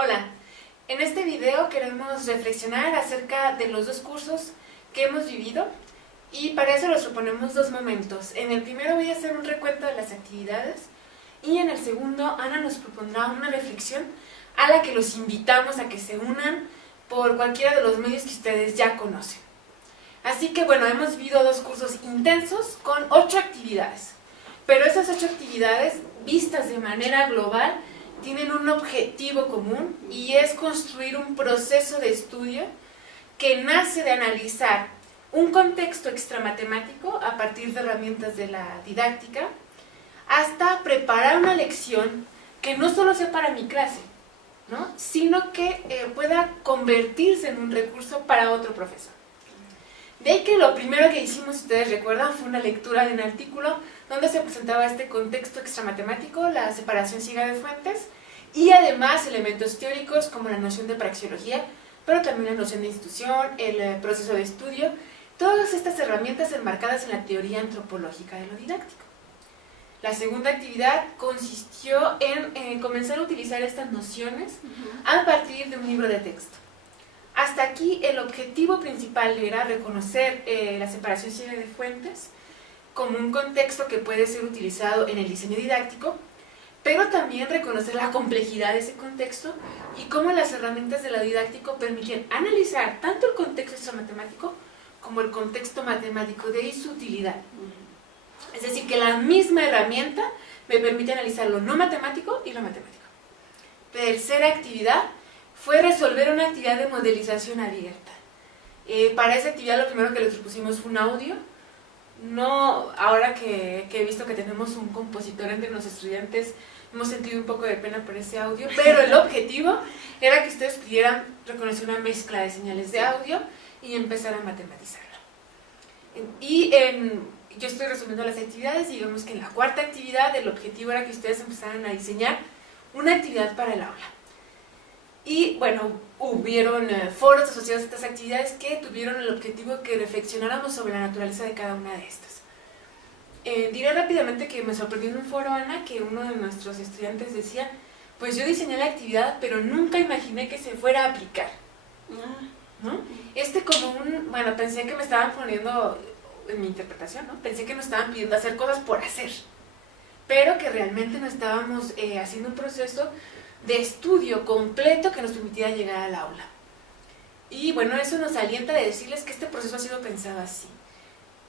Hola, en este video queremos reflexionar acerca de los dos cursos que hemos vivido y para eso les proponemos dos momentos. En el primero voy a hacer un recuento de las actividades y en el segundo Ana nos propondrá una reflexión a la que los invitamos a que se unan por cualquiera de los medios que ustedes ya conocen. Así que bueno, hemos vivido dos cursos intensos con 8 actividades, pero esas 8 actividades vistas de manera global tienen un objetivo común y es construir un proceso de estudio que nace de analizar un contexto extramatemático a partir de herramientas de la didáctica hasta preparar una lección que no solo sea para mi clase, ¿no?, sino que pueda convertirse en un recurso para otro profesor. De ahí que lo primero que hicimos, si ustedes recuerdan, fue una lectura de un artículo donde se presentaba este contexto extramatemático, la separación ciega de fuentes, y además elementos teóricos como la noción de praxeología, pero también la noción de institución, el proceso de estudio, todas estas herramientas enmarcadas en la teoría antropológica de lo didáctico. La segunda actividad consistió en comenzar a utilizar estas nociones a partir de un libro de texto. Hasta aquí el objetivo principal era reconocer la separación ciega de fuentes como un contexto que puede ser utilizado en el diseño didáctico, pero también reconocer la complejidad de ese contexto y cómo las herramientas de lo didáctico permiten analizar tanto el contexto extramatemático como el contexto matemático, de ahí su utilidad. Es decir, que la misma herramienta me permite analizar lo no matemático y lo matemático. Tercera actividad fue resolver una actividad de modelización abierta. Para esa actividad lo primero que les propusimos fue un audio. No, ahora que he visto que tenemos un compositor entre los estudiantes, hemos sentido un poco de pena por ese audio, pero el objetivo era que ustedes pudieran reconocer una mezcla de señales de audio y empezar a matematizarlo. Yo estoy resumiendo las actividades, digamos que en la cuarta actividad el objetivo era que ustedes empezaran a diseñar una actividad para el aula. Y bueno, hubieron foros asociados a estas actividades que tuvieron el objetivo de que reflexionáramos sobre la naturaleza de cada una de estas. Diré rápidamente que me sorprendió en un foro, Ana, que uno de nuestros estudiantes decía: pues yo diseñé la actividad, pero nunca imaginé que se fuera a aplicar, ¿no? Bueno, pensé que me estaban poniendo, en mi interpretación, ¿no?, pensé que nos estaban pidiendo hacer cosas por hacer, pero que realmente no estábamos haciendo un proceso de estudio completo que nos permitiera llegar al aula. Y bueno, eso nos alienta de decirles que este proceso ha sido pensado así.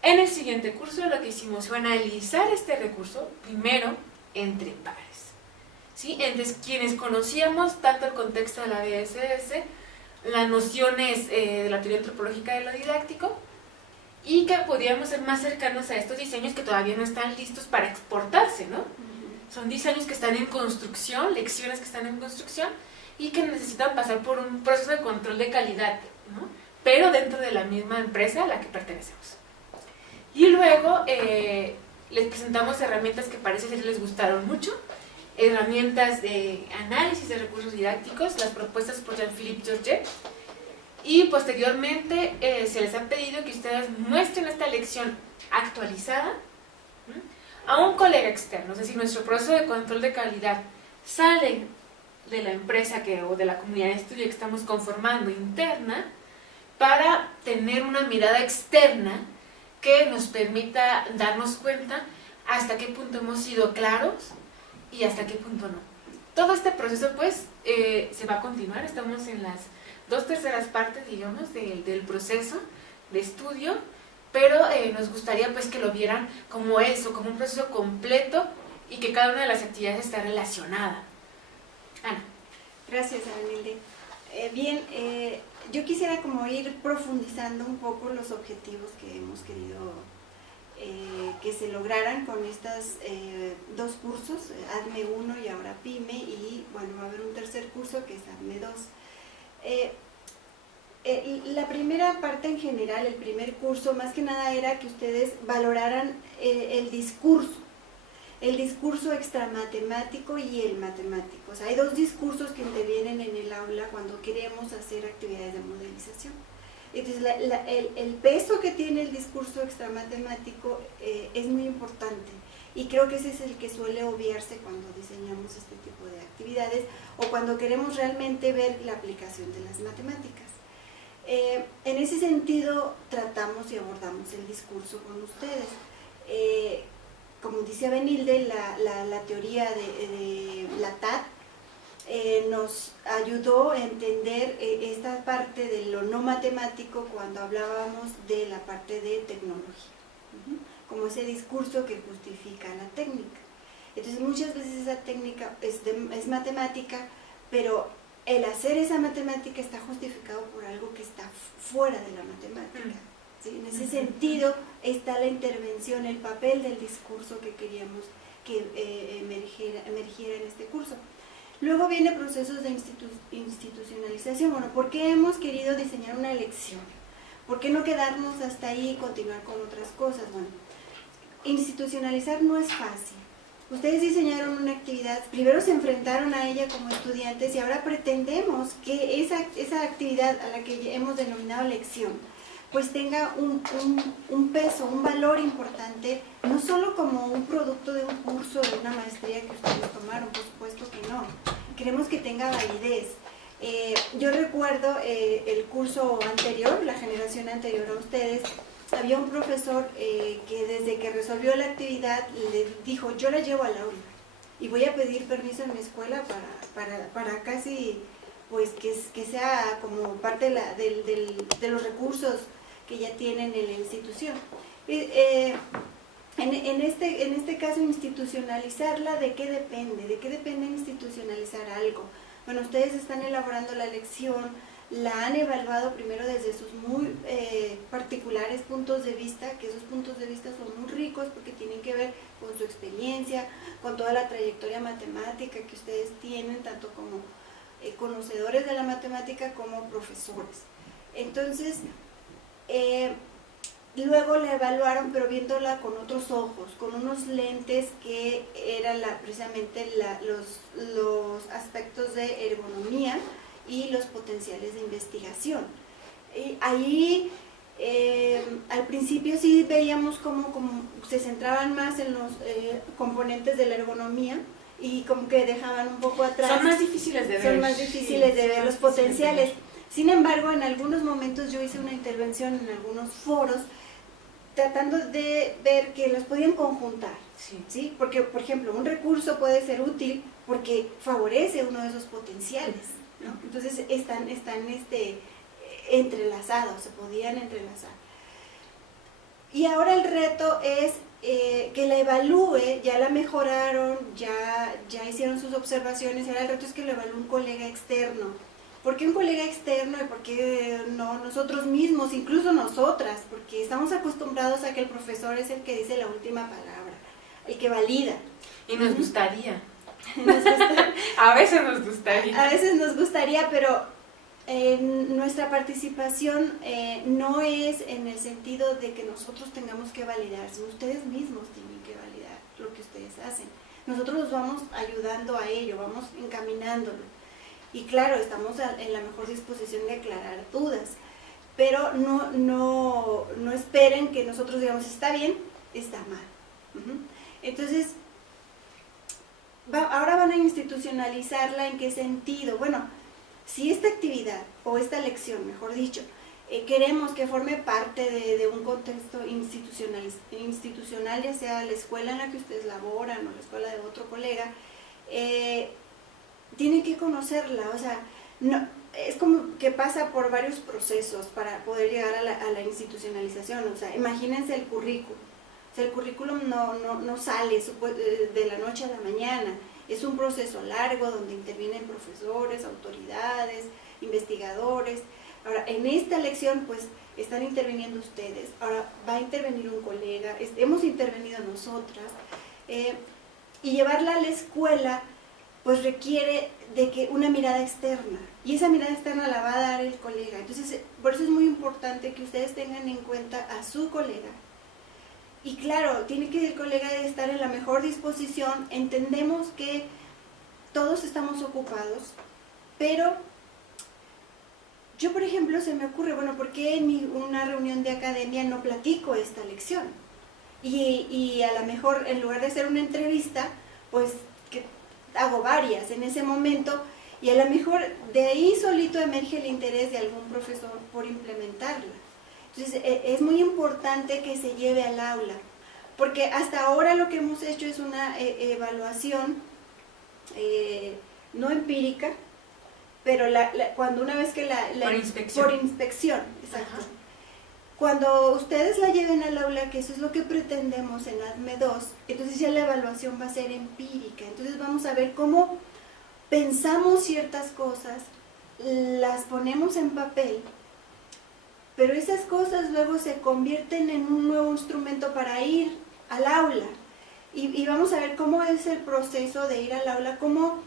En el siguiente curso lo que hicimos fue analizar este recurso, primero, entre pares, ¿sí?, entre quienes conocíamos tanto el contexto de la BSS, las nociones de la teoría antropológica de lo didáctico, y que podíamos ser más cercanos a estos diseños que todavía no están listos para exportarse, ¿no? Son diseños que están en construcción, lecciones que están en construcción y que necesitan pasar por un proceso de control de calidad, ¿no?, pero dentro de la misma empresa a la que pertenecemos. Y luego les presentamos herramientas que parece ser les gustaron mucho, herramientas de análisis de recursos didácticos, las propuestas por Jean-Philippe Georget, y posteriormente se les ha pedido que ustedes muestren esta lección actualizada a un colega externo. Es decir, nuestro proceso de control de calidad sale de la empresa o de la comunidad de estudio que estamos conformando interna para tener una mirada externa que nos permita darnos cuenta hasta qué punto hemos sido claros y hasta qué punto no. Todo este proceso pues se va a continuar, estamos en las 2/3 partes, digamos, del proceso de estudio, pero nos gustaría pues que lo vieran como eso, como un proceso completo y que cada una de las actividades está relacionada. Ana. Gracias, Anilde. Yo quisiera como ir profundizando un poco los objetivos que hemos querido que se lograran con estos dos cursos, ADME 1 y ahora PYME, y bueno, va a haber un tercer curso que es ADME 2. La primera parte en general, el primer curso, más que nada era que ustedes valoraran el discurso extramatemático y el matemático. O sea, hay dos discursos que intervienen en el aula cuando queremos hacer actividades de modelización. Entonces, el peso que tiene el discurso extramatemático es muy importante. Y creo que ese es el que suele obviarse cuando diseñamos este tipo de actividades o cuando queremos realmente ver la aplicación de las matemáticas. En ese sentido, tratamos y abordamos el discurso con ustedes. Como dice Benilde, la teoría de la TAD nos ayudó a entender esta parte de lo no matemático cuando hablábamos de la parte de tecnología, como ese discurso que justifica la técnica. Entonces muchas veces esa técnica es matemática, pero el hacer esa matemática está justificado por algo que está fuera de la matemática. ¿Sí? En ese sentido está la intervención, el papel del discurso que queríamos que emergiera en este curso. Luego viene procesos de institucionalización. Bueno, ¿por qué hemos querido diseñar una lección? ¿Por qué no quedarnos hasta ahí y continuar con otras cosas? Bueno, institucionalizar no es fácil. Ustedes diseñaron una actividad, primero se enfrentaron a ella como estudiantes y ahora pretendemos que esa actividad a la que hemos denominado lección, pues tenga un peso, un valor importante, no solo como un producto de un curso, de una maestría que ustedes tomaron, por supuesto que no. Queremos que tenga validez. Yo recuerdo el curso anterior, la generación anterior a ustedes, había un profesor que desde que resolvió la actividad le dijo, yo la llevo al aula y voy a pedir permiso en mi escuela para casi, pues que sea como parte de los recursos que ya tienen en la institución. En este caso, institucionalizarla, ¿de qué depende? ¿De qué depende institucionalizar algo? Bueno, ustedes están elaborando la lección, la han evaluado primero desde sus muy particulares puntos de vista, que esos puntos de vista son muy ricos porque tienen que ver con su experiencia, con toda la trayectoria matemática que ustedes tienen, tanto como conocedores de la matemática como profesores. Entonces, luego la evaluaron, pero viéndola con otros ojos, con unos lentes que eran precisamente los aspectos de ergonomía y los potenciales de investigación. Y ahí, al principio sí veíamos como se centraban más en los componentes de la ergonomía y como que dejaban un poco atrás. Son más difíciles de ver. Son más difíciles de ver los potenciales. Sin embargo, en algunos momentos yo hice una intervención en algunos foros tratando de ver que los podían conjuntar, ¿sí? Porque, por ejemplo, un recurso puede ser útil porque favorece uno de esos potenciales, ¿no? Entonces están entrelazados, se podían entrelazar. Y ahora el reto es que la evalúe, ya la mejoraron, ya hicieron sus observaciones, y ahora el reto es que lo evalúe un colega externo. ¿Por qué un colega externo y por qué no nosotros mismos, incluso nosotras? Porque estamos acostumbrados a que el profesor es el que dice la última palabra, el que valida. Y nos gustaría. A veces nos gustaría. A veces nos gustaría, pero nuestra participación no es en el sentido de que nosotros tengamos que validar, sino ustedes mismos tienen que validar lo que ustedes hacen. Nosotros los vamos ayudando a ello, vamos encaminándolo. Y claro, estamos en la mejor disposición de aclarar dudas, pero no esperen que nosotros digamos, está bien, está mal. Entonces, ahora van a institucionalizarla. ¿En qué sentido? Bueno, si esta actividad, o esta lección, mejor dicho, queremos que forme parte de un contexto institucional, ya sea la escuela en la que ustedes laboran o la escuela de otro colega, tienen que conocerla. O sea, no, es como que pasa por varios procesos para poder llegar a la institucionalización. O sea, imagínense el currículum. O sea, el currículum no sale de la noche a la mañana. Es un proceso largo donde intervienen profesores, autoridades, investigadores. Ahora, en esta lección, pues, están interviniendo ustedes. Ahora va a intervenir un colega, hemos intervenido nosotras. Y llevarla a la escuela, pues, requiere de que una mirada externa. Y esa mirada externa la va a dar el colega. Entonces, por eso es muy importante que ustedes tengan en cuenta a su colega. Y claro, tiene que el colega estar en la mejor disposición. Entendemos que todos estamos ocupados, pero yo, por ejemplo, se me ocurre, bueno, ¿por qué en una reunión de academia no platico esta lección? y a lo mejor en lugar de hacer una entrevista, pues que hago varias en ese momento, y a lo mejor de ahí solito emerge el interés de algún profesor por implementarla. Entonces es muy importante que se lleve al aula, porque hasta ahora lo que hemos hecho es una evaluación no empírica, pero cuando una vez que por inspección. Por inspección, exacto. Ajá. Cuando ustedes la lleven al aula, que eso es lo que pretendemos en ADME 2, entonces ya la evaluación va a ser empírica. Entonces vamos a ver cómo pensamos ciertas cosas, las ponemos en papel, pero esas cosas luego se convierten en un nuevo instrumento para ir al aula. Y vamos a ver cómo es el proceso de ir al aula, cómo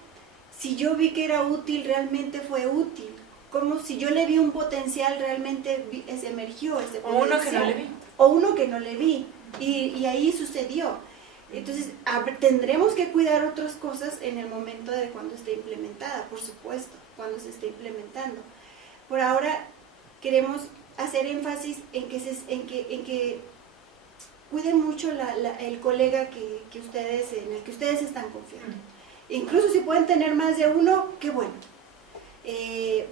si yo vi que era útil, realmente fue útil. Como si yo le vi un potencial, realmente emergió ese potencial. O uno que no le vi. O uno que no le vi. Y ahí sucedió. Entonces, tendremos que cuidar otras cosas en el momento de cuando esté implementada, por supuesto, cuando se esté implementando. Por ahora, queremos hacer énfasis en que cuiden mucho el colega en el que ustedes están confiando. Incluso si pueden tener más de uno, qué bueno.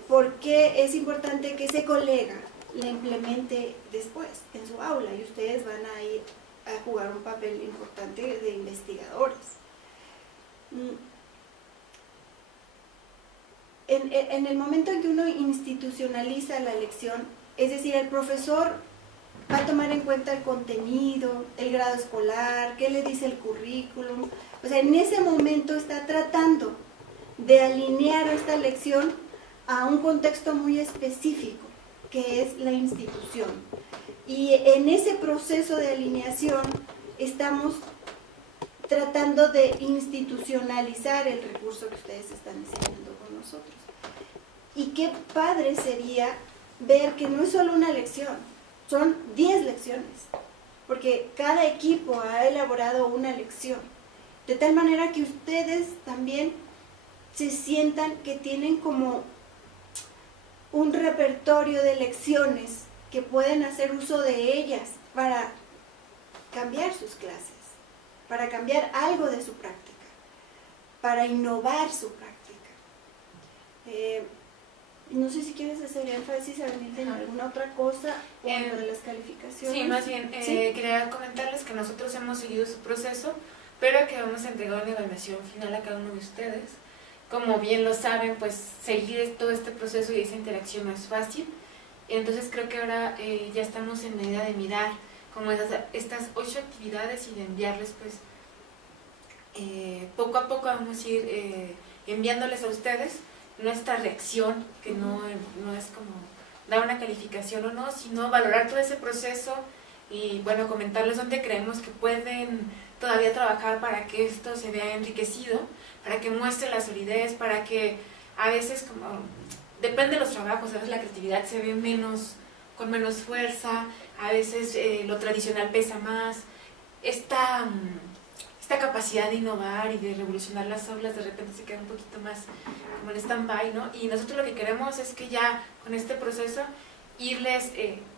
Porque es importante que ese colega la implemente después en su aula y ustedes van a ir a jugar un papel importante de investigadores. En el momento en que uno institucionaliza la lección, es decir, el profesor va a tomar en cuenta el contenido, el grado escolar, qué le dice el currículum. O sea, en ese momento está tratando de alinear esta lección a un contexto muy específico, que es la institución. Y en ese proceso de alineación estamos tratando de institucionalizar el recurso que ustedes están enseñando con nosotros. Y qué padre sería ver que no es solo una lección, son 10 lecciones, porque cada equipo ha elaborado una lección, de tal manera que ustedes también se sientan que tienen como un repertorio de lecciones que pueden hacer uso de ellas para cambiar sus clases, para cambiar algo de su práctica, para innovar su práctica. No sé si quieres hacer énfasis en alguna otra cosa o en lo de las calificaciones. Sí, más bien, ¿sí? Quería comentarles que nosotros hemos seguido su proceso, pero que vamos a entregar una evaluación final a cada uno de ustedes. Como bien lo saben, pues seguir todo este proceso y esa interacción no es fácil. Entonces creo que ahora ya estamos en la idea de mirar como estas 8 actividades y de enviarles pues poco a poco vamos a ir enviándoles a ustedes nuestra reacción, que no es como dar una calificación o no, sino valorar todo ese proceso y bueno, comentarles dónde creemos que pueden todavía trabajar para que esto se vea enriquecido, para que muestre la solidez, para que a veces como depende de los trabajos, a veces la creatividad se ve con menos fuerza, a veces lo tradicional pesa más, esta capacidad de innovar y de revolucionar las aulas de repente se queda un poquito más como en stand-by, ¿no? Y nosotros lo que queremos es que ya con este proceso irles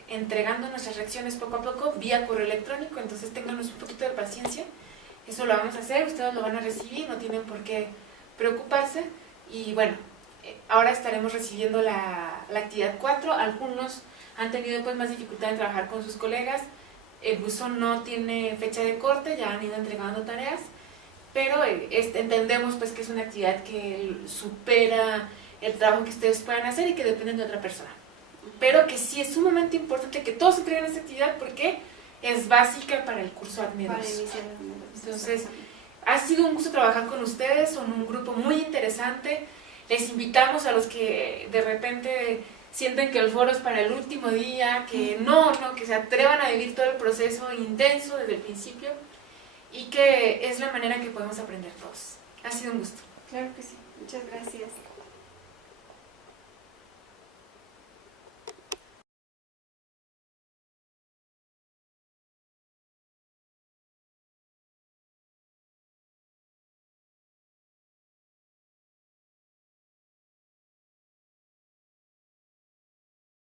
entregando nuestras reacciones poco a poco vía correo electrónico, entonces ténganos un poquito de paciencia, eso lo vamos a hacer, ustedes lo van a recibir, no tienen por qué preocuparse y bueno, ahora estaremos recibiendo la actividad 4, algunos han tenido pues más dificultad en trabajar con sus colegas, el buzón no tiene fecha de corte, ya han ido entregando tareas, pero entendemos pues que es una actividad que supera el trabajo que ustedes puedan hacer y que dependen de otra persona. Pero que sí es sumamente importante que todos entreguen esta actividad porque es básica para el curso ADME 2. Entonces, ha sido un gusto trabajar con ustedes, son un grupo muy interesante. Les invitamos a los que de repente sienten que el foro es para el último día, que que se atrevan a vivir todo el proceso intenso desde el principio y que es la manera en que podemos aprender todos. Ha sido un gusto. Claro que sí, muchas gracias.